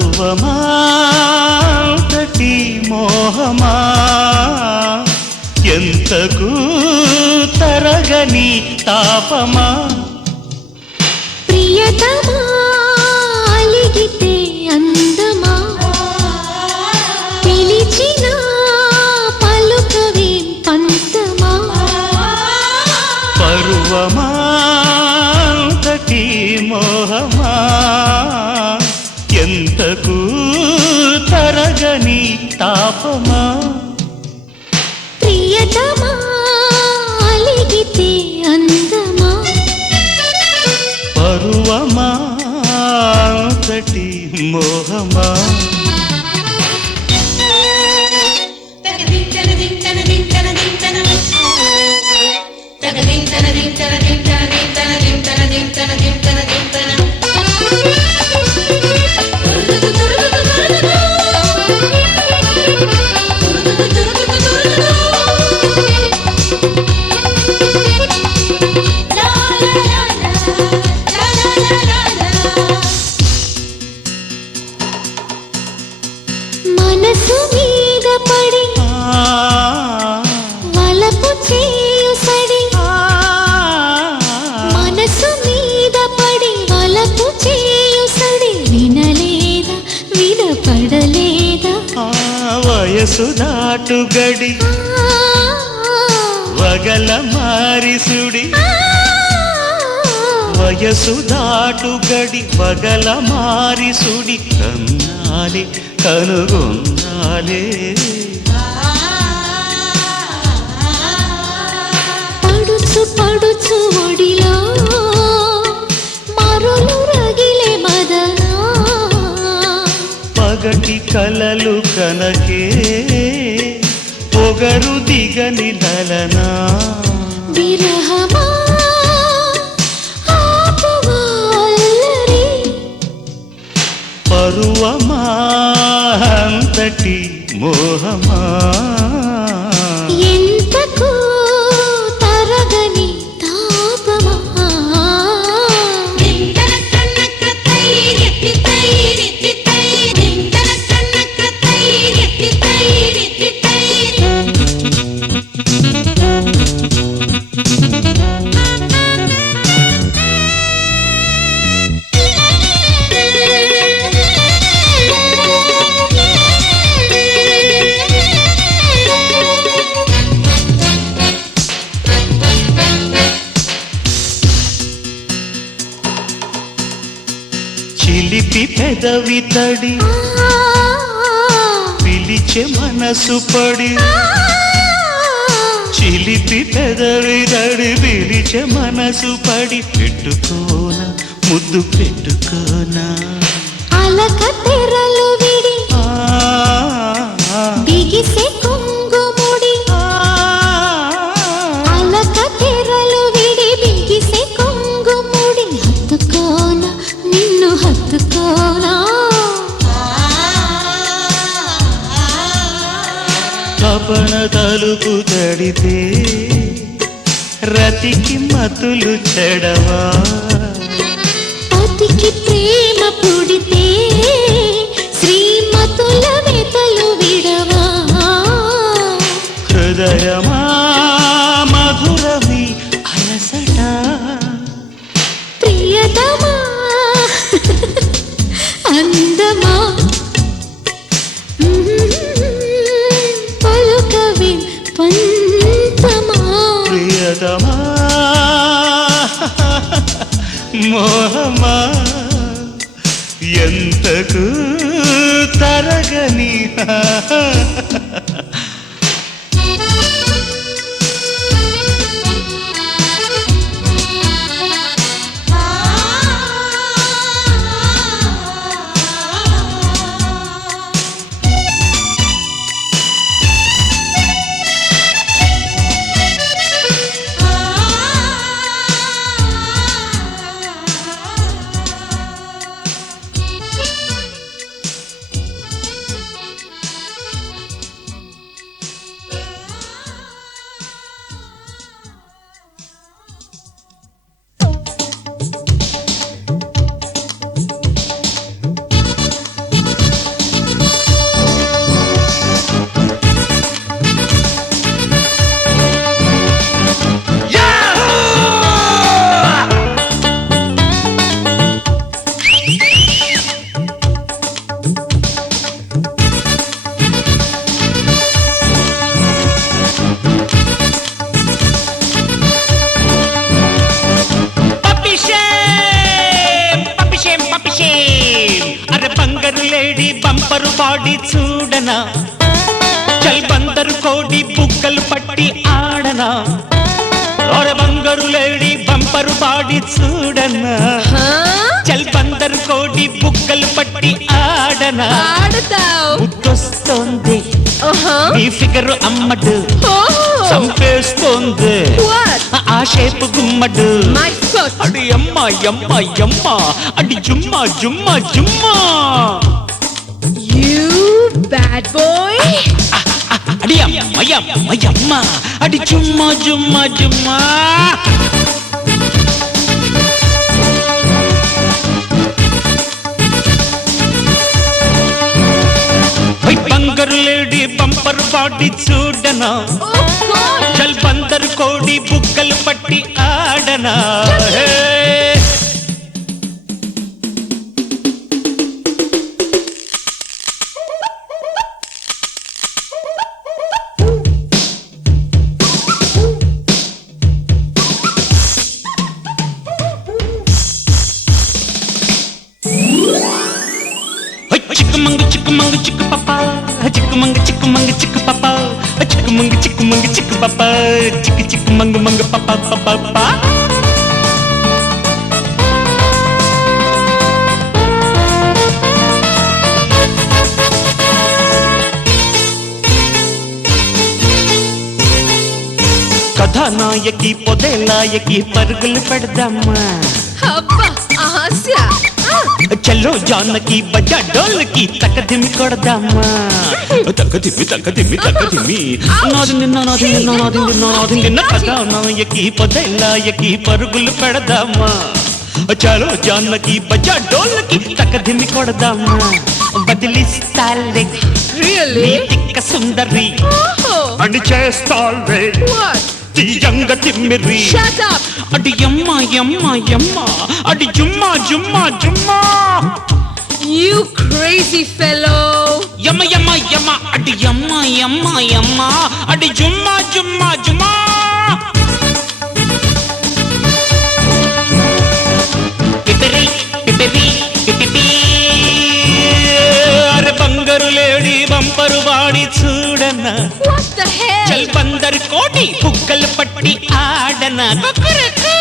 పరువమా అంతటి మోహమా ఎంతకు తరగని తాపమా ప్రియతమా అలిగితే అందమా పిలిచిన పలుకవేం పంతమా పరువమా అంతటి మోహమా ఎంతకు తరగని తాపమా ప్రియతమా అలిగితే అందమా పరువమా అంతటి మోహమా మనసు మీద పడి వలపు చేయు సడి మనసు మీద పడి వలపు చేయు సడి వినలేదా వినపడలేదా వయసు దాటుగడి వగల మారిసుడి వయసు దాటుగడి వగల మారిసుడి కన్నాలి కనుగొన్నాలే పడుచు పడుచు ఒడిలో మరులు రగిలే మదనా పగటి కలలు కనకే పొగరు దిగని లలనా విరహమా ఆపువాల్లరి పరువమా అంతటి మోహమా ఎంతకు తరగని తాపమా చిలిపి పెదవి తడి పిలిచే మనసు పడి చిలిపి పెదవి తడి పిలిచే మనసు పడి పెట్టుకోనా ముద్దు పెట్టుకోనా అలక తెరలు విడి బిగిసే కొంగుముడి అలక తెరలు విడి బిగిసే కొంగుముడి హత్తుకోనా నిన్ను హత్తుకోనా కపణ తలుపు తడితే రతికి మతులు చెడవా పతికి ప్రేమ పుడితే శ్రీమతుల వెతలు విడవా హృదయమా మధురమి అలసట ప్రియతమా అందమా పలుకవి పంతమా ప్రియతమా మోహమా ఎంతకు తరగని లేడీ బంపరు బాడీ చూడనా చల్ బందరు కోడి బుగ్గలు పట్టి ఆడనా ఓరే బంగారు లేడీ బంపరు బాడీ చూడనా చల్ బందరు కోడి బుగ్గలు పట్టి ఆడనా ఆడతావు ముద్దొస్తోంది నీ ఫిగరు అమ్మడు చంపేస్తోంది ఆ షేపు గుమ్మడు అడి అమ్మ అమ్మ అమ్మ అడి Jumma Jumma Jumma You bad boy అడి అమ్మ అమ్మ అమ్మ అడి జుమ్మా జుమ్మా జుమ్మా బంగారు లేడీ బంపర్ బాడీ చూడనా చల్ బందరు కోడి బుగ్గలు పట్టి ఆడనా చిక్కుమంగు చిక్కుమంగు చిక్కు పాప చిక్కుమంగు చిక్కుమంగు చిక్కు పాప చిక్కుమంగు చిక్కుమంగు చిక్కు పాప చిక్కు చిక్కు మంగు మంగు పాప పాప కథానాయకి పొదేలాయకి పరుగులు పెడదామా చల్లో జానకి బజా డోల్కి తక్కదిమి కొడదామా తక్కదిమి తక్కదిమి తక్కదిమి నాది నిన్న నాది నిన్న నాది నిన్న నాది నిన్న కథానాయకి పొదేలాయకి పరుగులు పెడదామా చలో జానకి బజా డోల్కి తక్కదిమి కొడదామా బదిలిస్తాలే నీ తిక్క సుందరి అని చేస్తాలే తీయంగ తిమ్మిరి అడి యమ్మ యమ్మ యమ్మ అడి Jumma Jumma Jumma You crazy fellow యమ్మ యమ్మ యమ్మ అడి యమ్మ యమ్మ యమ్మ అడి జుమ్మా జుమ్మా జుమ్మా పిపిరి పిపిరి పిపిపి అరే బంగారు లేడీ బంపరు వాడి చూడనా What the hell చల్ బందరు కోటి బుగ్గలు పట్టి ఆడనా కుకురుకు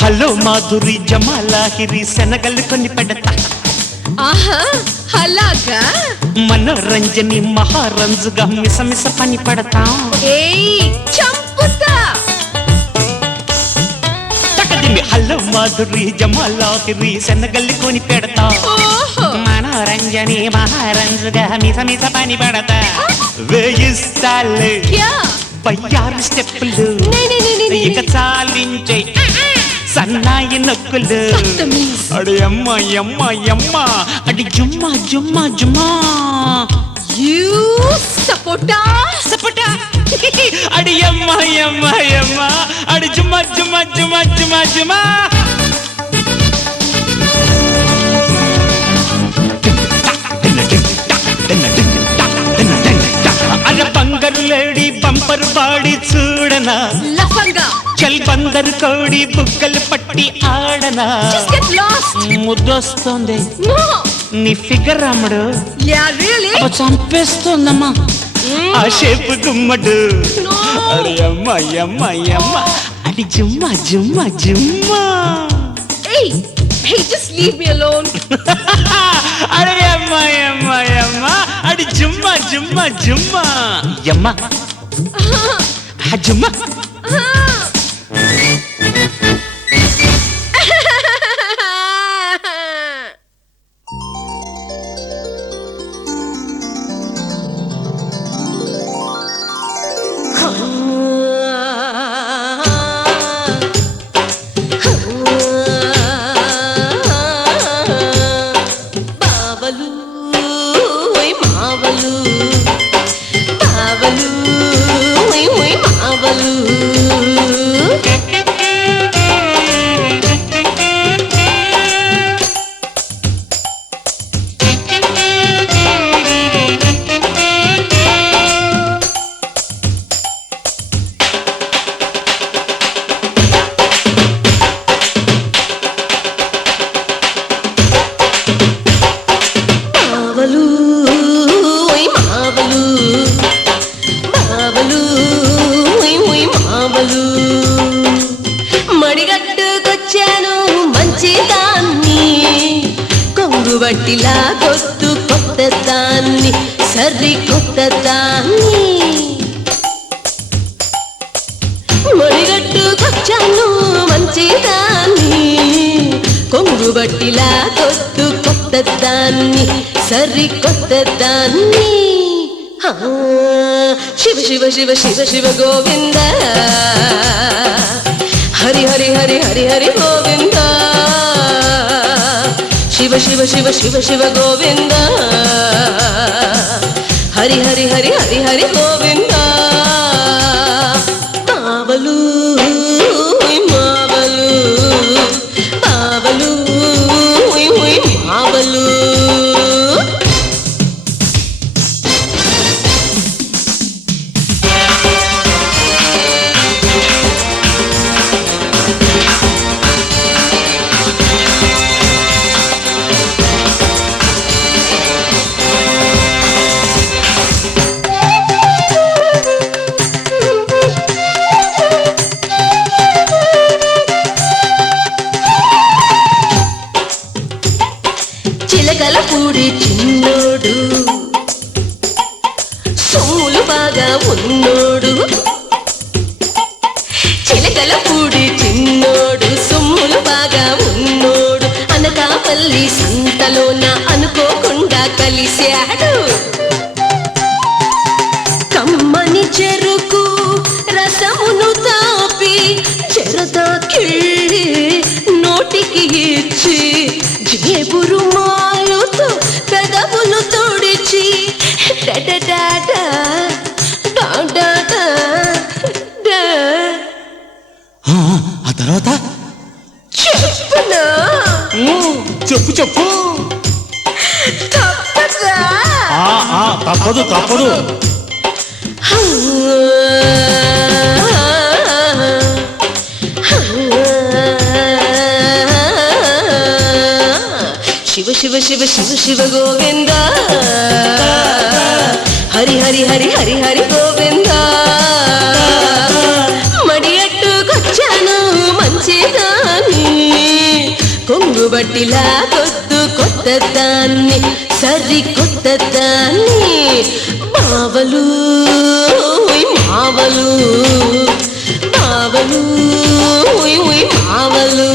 హలో మాధురి జమాలాహిరి శనగలు కొని పెడతా ఆహా అలాగా మనోరంజని మహారంజుగా మిసమిస పని పడతా ఏయ్ చంపుతా తక్కదిమి హలో మాధురి జమాలాహిరి శనగలు కొని పెడతా ఓహో మనోరంజని మహారంజుగా మిసమిస పని పడతా వేయిస్తాలే క్యా బయ్యారు స్టెప్పులు ఇక చాలించే సన్నాయి నొక్కులు అడి అమ్మ అమ్మ అమ్మ అడి జుమ్మా జుమ్మా జుమ్మా You సపోటా సపోటా అడి అమ్మ అమ్మ అమ్మ అడి జుమ్మా జుమ్మా జుమ్మా జుమ్మా జుమ్మా అరే బంగారు లేడీ బంపర్ బాడీ చూడనా లఫంగా చల్ బందరు కోడి బుగ్గలు పట్టి ఆడనా Just get lost ముద్దొస్తోంది No నీ ఫిగర్ అమ్మడు Yeah really చంపేస్తోందమ్మా ఆ షేపు గుమ్మడు No అరే అమ్మ అమ్మ అమ్మ అడి Jumma Jumma Jumma Hey Hey just leave me alone అరే అమ్మ అమ్మ అమ్మ అడి జుమ్మా జుమ్మా జుమ్మా యమ్మ ఆ జుమ్మా మావలు బట్టిలా కొద్దు కొత్త దాన్ని సరి కొత్త దాన్ని మొడిగట్టుకొచ్చాను మంచిదాన్ని కొంగు బట్టిలా కొద్దు కొత్త దాన్ని సరి కొత్త దాన్ని శివ శివ శివ శివ శివ గోవింద హరి హరి హరి హరి హరి గోవింద శివ శివ శివ శివ శివ గోవింద హరి హరి హరి హరి హరి గోవింద మావలు మావలు మావలు మావలు చిలకలపూడి చిన్నోడు సొమ్ములు బాగా ఉన్నోడు చిలకలపూడి చిన్నోడు సొమ్ములు బాగా ఉన్నోడు అనకాపల్లి సంతలోన అనుకోకుండా కలిశాడు కమ్మని చెరుకు రసమును తాపి చెరదా కిళ్ళి నోటికి ఇచ్చి జేబురు మాలుతో పెదవులు తోడిచి ఆ తర్వాత చెప్పునా చెప్పు చెప్పు తప్పదా తప్పదు తప్పదు శివ శివ శివ శివ శివ గోవింద హరి హరి హరి హరి హరి గోవింద మడియట్టుకొచ్చాను మంచిదాన్ని కొంగు బట్టిలా కొద్దు కొత్త దాన్ని సరి కొత్త దాన్ని మావలు మావలు మావలు మావలు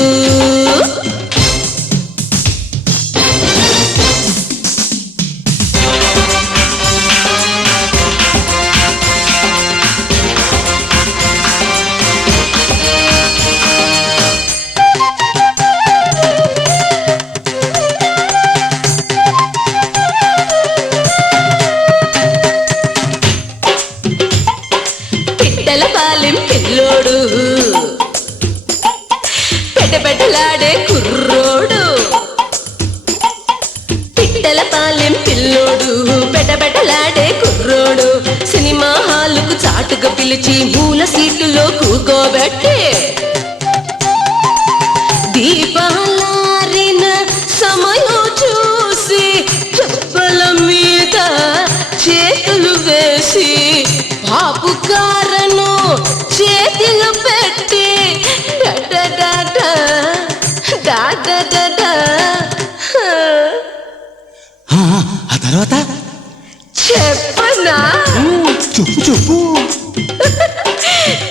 పాలెం పిల్లోడు పెటపెటలాడే కుర్రోడు పిట్టల పాలెం పిల్లోడు పెటపెటలాడే కుర్రోడు సినిమా హాలుకు చాటుగా పిలిచి మూల సీటులో కూకోబెట్టే దీపాలారిన సమయం చూసి చెప్పల మీద చేతులు వేసి పాపు కారను చేతిలో పెట్టి ఆ తర్వాత చెప్పనా చెప్పు చెప్పు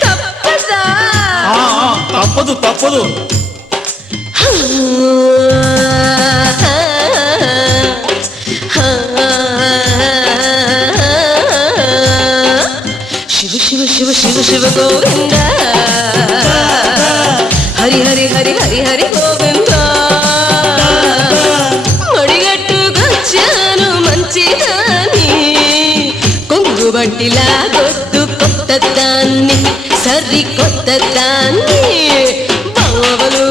తప్పదా తప్పదు తప్పదు శివ శివ శివ శివ శివ గోవింద హరి హరి హరి హరి హరి గోవింద మడిగట్టుకొచ్చాను మంచిదాన్ని కొంగు బట్టిలా కొద్దు కొత్త దాన్ని సరి కొత్త దాన్ని మావలు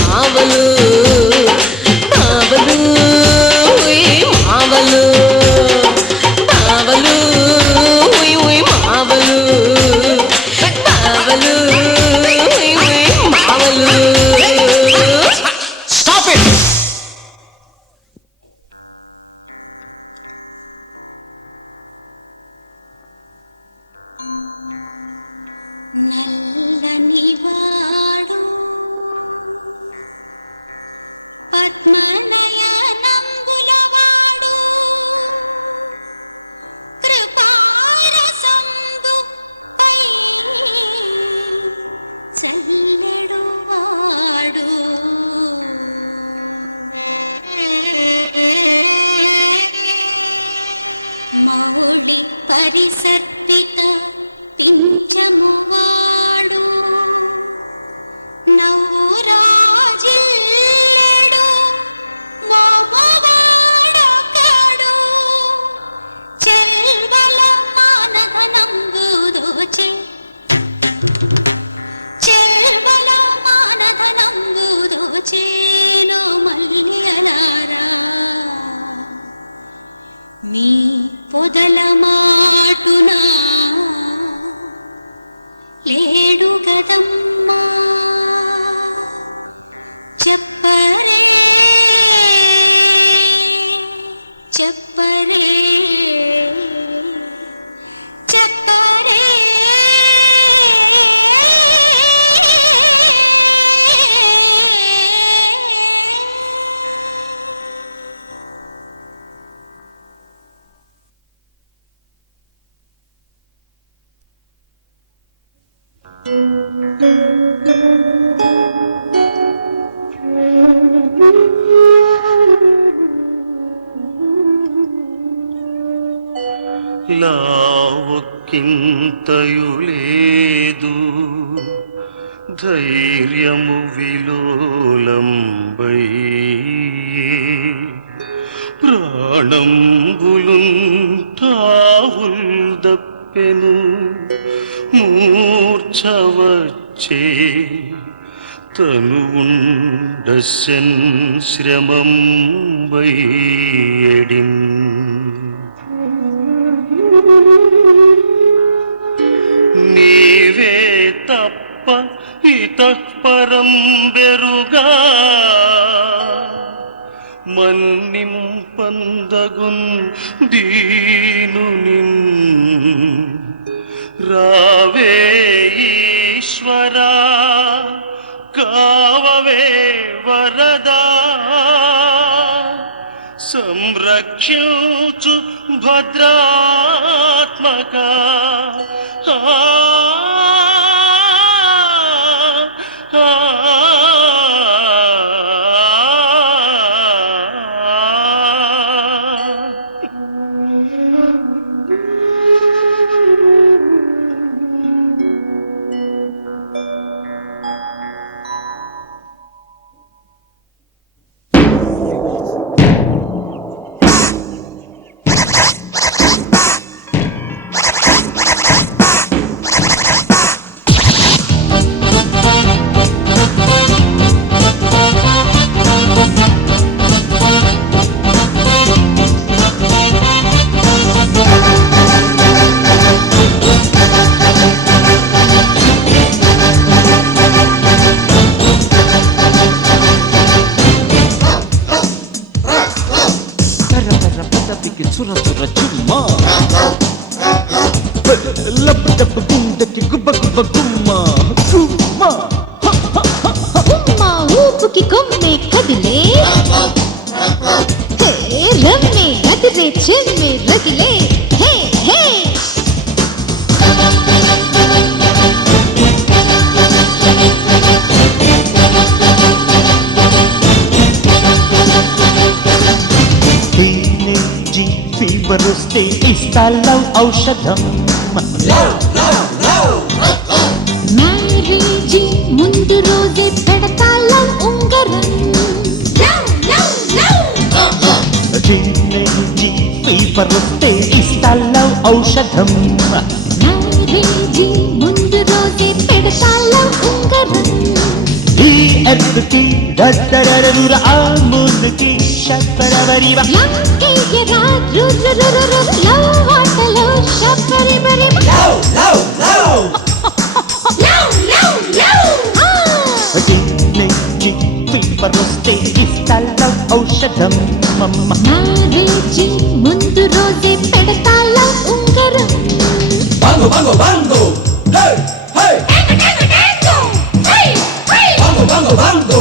మావలు మావలు మావలు మావలు మావలు మావలు మావలు స్టాప్ ఇట్ నల్లని వాడు పద్మనయ లావొక్కింతయు లేదు ధైర్యము విలోలంబై ప్రాణంబులుంటావుల్ దప్పెను మూర్ఛవచ్చే తనువుండశన్ శ్రమంబైయడిన్ నీవే తప్ప ఇతః పరం బెరుగా మన్నింపందగున్ దీనునిన్ రావే ఈశ్వరా కావవే వరదా సంరక్షించు భద్రాత్మక సుర సుర చుమ్మా లబ్ డబ్ గుండెకి గుబ్బ గుబ్బ గుమ్మా గుమ్మా ఉమ్మా ఊపుకి కొమ్మే కదిలే హే రమ్మే అదిరే చెమ్మే రగిలే హే హే ఫీవర్ వస్తే ఇస్తా లవ్ ఔషధం మ్యారేజీ ముందు రోజే పెడతా లవ్ ఉంగరం ఫీవర్ వస్తే ఇస్తా లవ్ ఔషధం మ్యారేజీ ముందు రోజే పెడతా లవ్ ఉంగరం ఈ ఎర్త్కి దద్దరరుర ఆ మూన్కి శబ్బరవరివ లంకేయరా రురురురురు లవ్ వాటలో శబ్బరిబరిబ love love love love love love fever వస్తే ఇస్తా లవ్ ఔషధం మ్యారేజీ ముందు రోజే పెడతా లవ్ ఉంగరం Bango, bango, bango, hey, hey. Bango, bango, bango,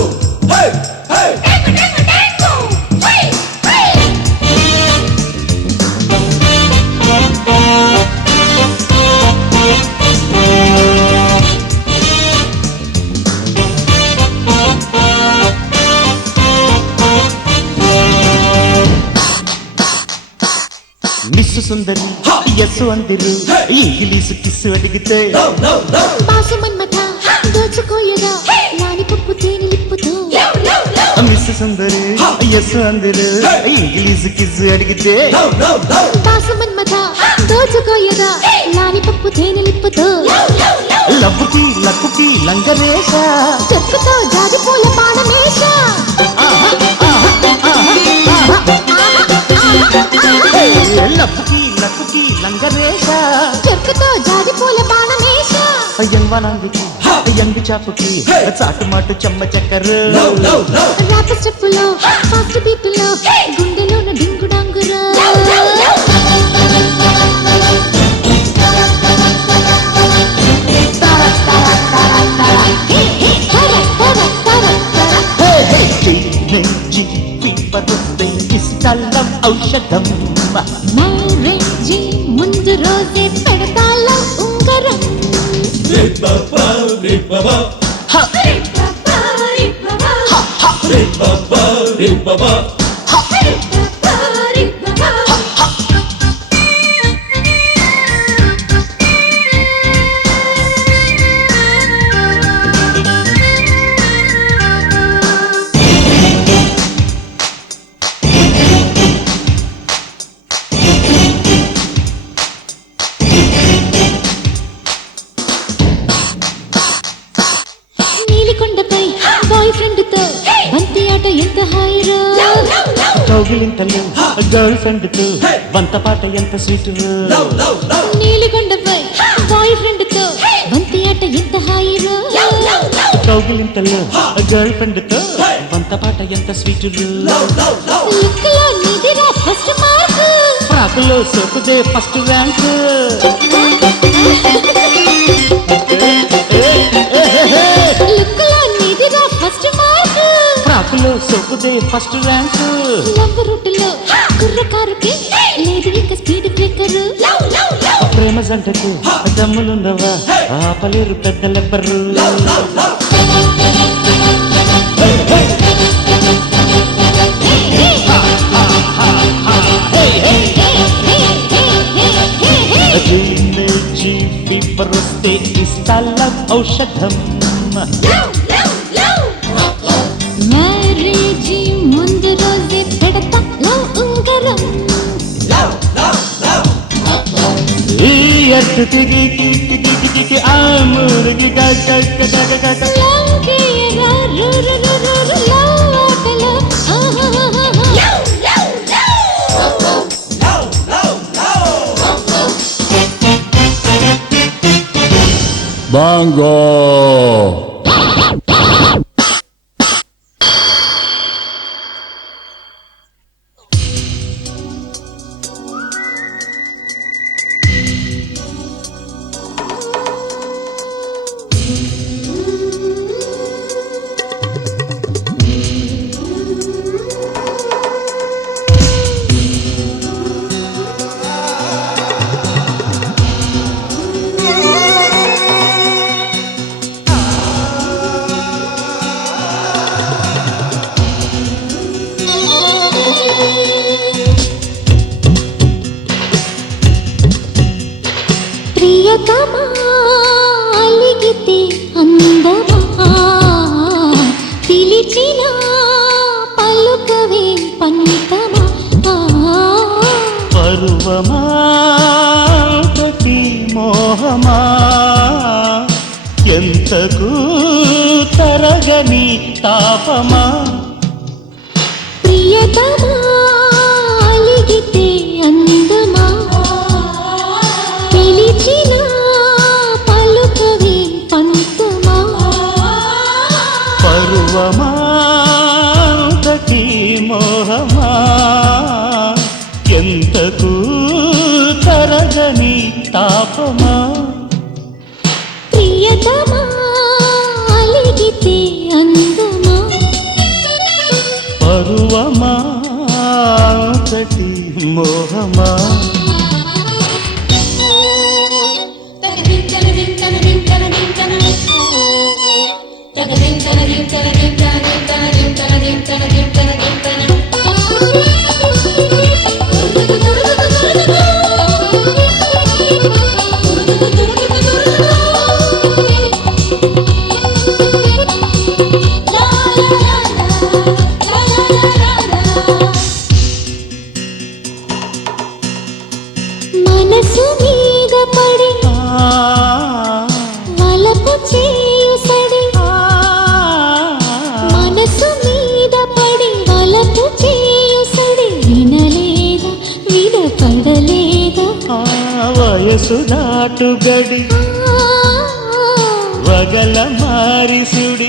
hey, hey. Miss సుందరి ఎస్సు అందిరు ఇంగ్లీసు కిస్సు అడిగితే No, no, no. Pass Manmatha దోచుకోయరా లాలిపప్పు తేనె లిప్పుతో మిస్సు సుందరి ఎస్సు అందిరు ఇంగ్లీసు కిస్సు అడిగితే No, no, no. Pass Manmatha దోచుకోయరా లాలిపప్పు తేనె లిప్పుతో లవ్వుకి లక్కుకి లంగరేష చెప్పుతో జాజిపూల బాణమేష లవ్వుకి లక్కుకి లంగరేష చెప్పుతో జాజిపూల బాణమేష అయ్యం యవ్వనానికి ఎండు చాపుకి చాటు మాటు చెమ్మ చక్కరు No, no, no. రాత స్టెప్పులో ఫాస్ట్ బీట్లో గుండెలోన డింగు డాంగురా నెంజి పీపరుస్తే ఇస్తాలం ఔషధం మ్యారేజీ ముందు రోజే పెడతాల ఉంగరం Rip-a-ba, rip-a-ba. రిబ్బా, రిబ్బా, Rip-a-ba, rip-a-ba. రిబ్బా, రిబ్బా. నీలికొండపై boyfriend తో బంతి ఆట ఎంత హాయిరా కౌగిలింతలు గర్ల్ ఫ్రెండ్ తో వంత పాట ఎంత స్వీట్ No, no, no. నీలికొండపై బాయ్ ఫ్రెండ్ తో బంతి ఆట ఎంత హాయిరా కౌగిలింతలు గర్ల్ ఫ్రెండ్ తో వంత పాట ఎంత స్వీట్ No, no, no. లుక్లో నీదిరా ఫస్ట్ మార్క్ ప్రాకులో సోకుదే ఫస్ట్ ర్యాంక్ లుక్లో నీదిరా ఫస్ట్ మార్క్ ప్రాకులో సోకుదే ఫస్ట్ ర్యాంక్ లవ్ రూట్లో కుర్రకారుకి లేదు ఇక స్పీడ్ బ్రేకర్ ప్రేమ జంటకు దమ్ములుండవా ఆపలేరు పెద్దలెవ్వరు పీపరుస్తే ఇస్తాలం ఔషధం మ్యారేజీ ముందు రోజే పెడతా లవ్ ఉంగరం ఈ అట్టు తిగి తిగి ఆ మురుగి లంకేయరా రు రు రు రు రు లవ్ ఆటలో ఆహాహాహా Bongo. ప్రియతమా అలిగితే అందమా పిలిచిన పలుకవే పంతమా పరువమా తటి మోహమా ఎంతకు తరగని తాపమా ప్రియతమా అలిగితే అందమా పిలిచిన పలుకవే పంతమా పరువమా తటి మోహమా ఎంతకు తరగని తాపమా ప్రియతమా అలిగితే అందమా పరువమా తటి మోహమా మనసు మీద పడి వలపు చేయు సడి మనసు మీద పడి వలపు చేయు సడి వినలేదా విడపడలేదా వయసు దాటు గడి మారిసుడి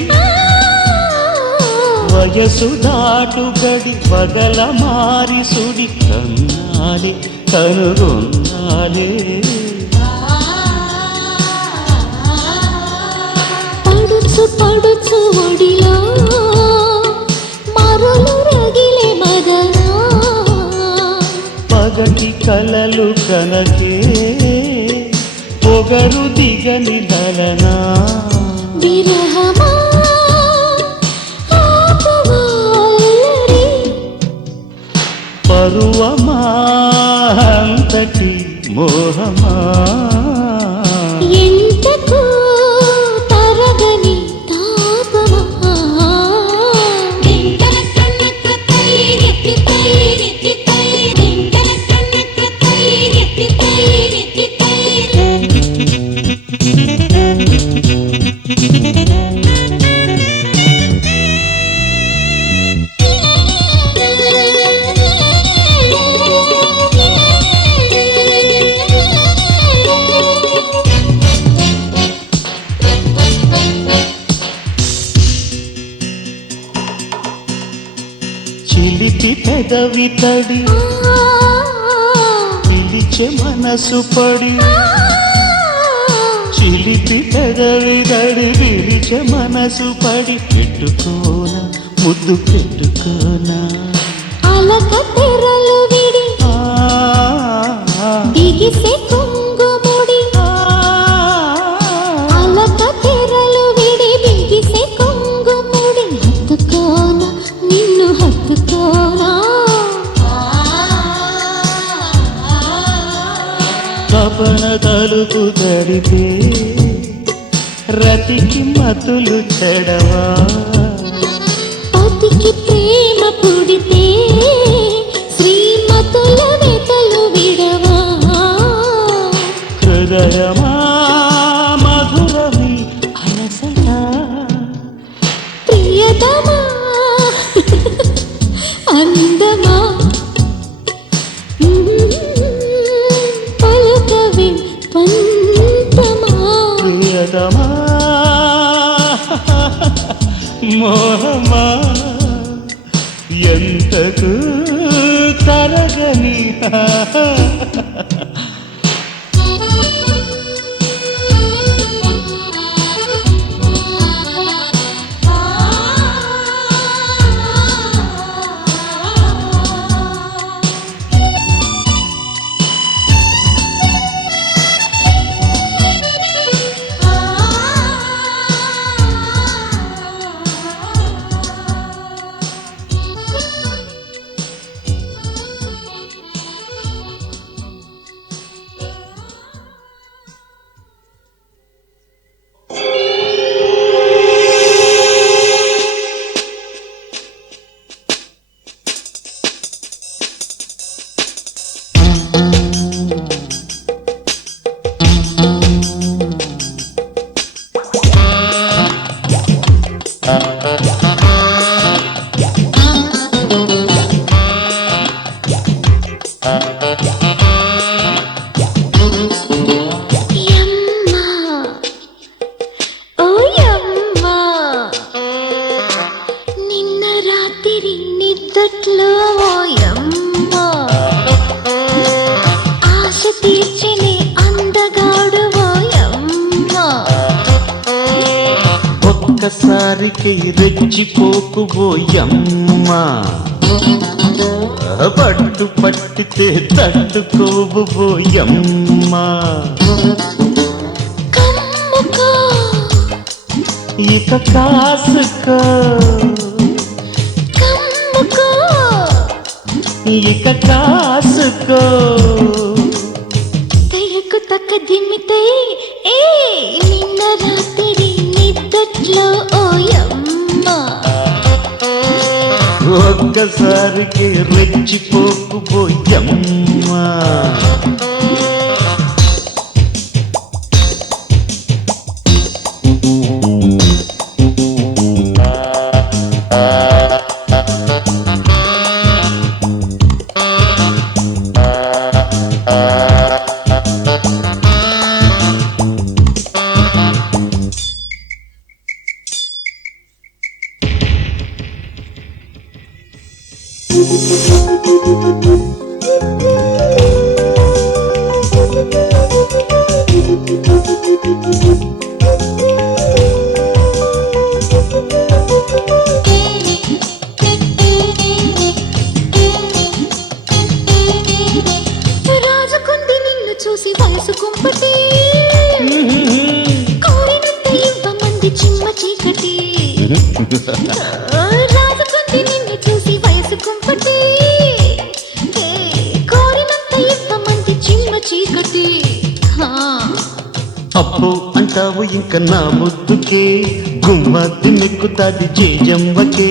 వయసు దాటుగడి పగల మారిసుడి కన్నాలి కనుగొన్నాలే పడుచు పడుచు ఒడిలో మరులు రగిలే మదనా పగటి కలలు కనకే పొగరు దిగని దలనా విరహమా ఆపవాలరి పరువమా అంతటి మోహమా ఎంతకు తరగని తాపమా చిలిపి పెదవి తడి పిలిచే మనసు పడి చిలిపి పెదవి తడి పిలిచే మనసు పడి పెట్టుకోనా ముద్దు పెట్టుకోనా అలక తెరలు విడి బిగిసే కొంగుముడి అలక తెరలు విడి బిగిసే కొంగుముడి హత్తుకోనా నిన్ను హత్తుకోనా తపన తలుపు తడితే రతికి మతులు చెడవా పతికి ప్రేమ పుడితే శ్రీమతుల వెతలు విడవా హృదయమా మధురమి అలసట ప్రియతమా అందమా పలుకవే పంతమా ప్రియతమా మోహమా ఎంతకు తరగని యమ్మా ఓ యమ్మా నిన్న రాత్రి నిద్దట్లో ఓ యమ్మా ఆశ తీర్చని అందగాడు ఓ యమ్మా ఒక్కసారికి రెచ్చిపోకుబోయమ్మా పట్టు పట్టితే తట్టుకోబోయమ్మా కమ్ముకో ఇక కాసుకో కమ్ముకో ఇక కాసుకో తెరకు తక్క దిమ్మితే ఏ నిన్న రాత్రి నిద్దట్లో ఓ యమ్మా ఒక్కసారికి రెచ్చిపోకుబోయమ్మా రాజుకుంది నిన్ను చూసి వయసు కుంపటి కోరినంత ఇవ్వమంది చిమ్మ చీకటి రాజుకుంది నిన్ను చూసి వయసు కుంపటి కోరినంత ఇవ్వమంది చిమ్మ చీకటి అప్పు అంటావు ఇంక నా ముద్దుకే గుమ్మది నెక్కుతాది జేజమ్మకే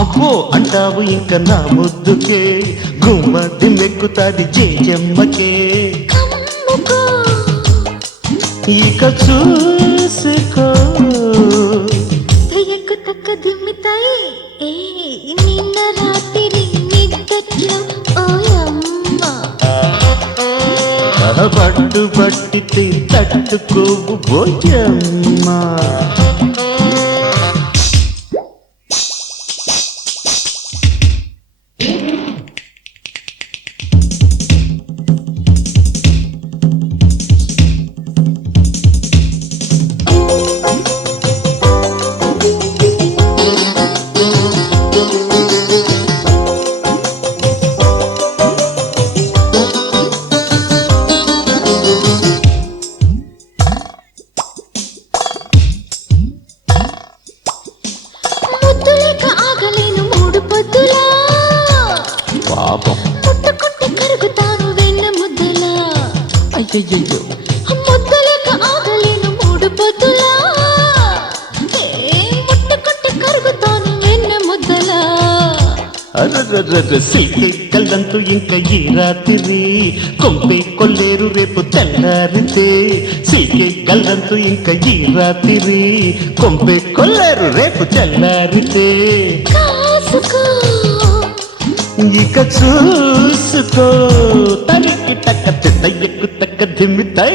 అప్పు అంటావు ఇంక నా ముద్దుకే గుమ్మది నెక్కుతాది జేజమ్మకే కమ్ముకో ఇక చూసుకో ప్రియకు తక్క దిమ్మితాయి నిన్న రాత్రి నిద్దట్లో ఓయమ్మ పట్టు పట్టితే తట్టుకోవు బోయమ్మా ముద్దులేక ఆగలేను మూడు పొద్దులా పాపం ముట్టుకుంటే కరుగుతాను వెన్న ముద్దలా అయ్యయ్యో ముద్దులేక ఆగలేను మూడు పొద్దులా ముట్టుకుంటే కరుగుతాను వెన్న ముద్దలా సిల్కి కళ్ళంటూ ఇంక ఈ రాత్రి కొంపే కొల్లేరు రేపు తెల్లారితే సిల్కి కళ్ళంటూ ఇంక ఈ రాత్రి కొంపే కొల్లేరు రేపు తెల్లారితే కాసుకో ఇక చూసుకో తరికి తక్క తిట్టయ్యకు తక్క దిమ్మితై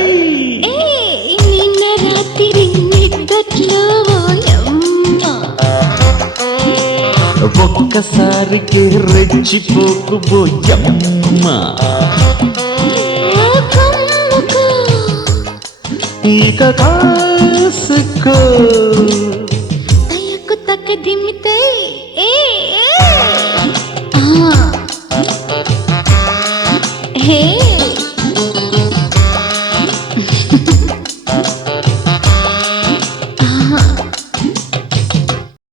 నిన్న రాత్రి నిద్దట్లో ఓయమ్మ ఒక్కసారికి రెచ్చిపోకు బోయమ్మ కమ్ముకో ఇక కాసుకో అయ్యకు తక్క దిమ్మితే హే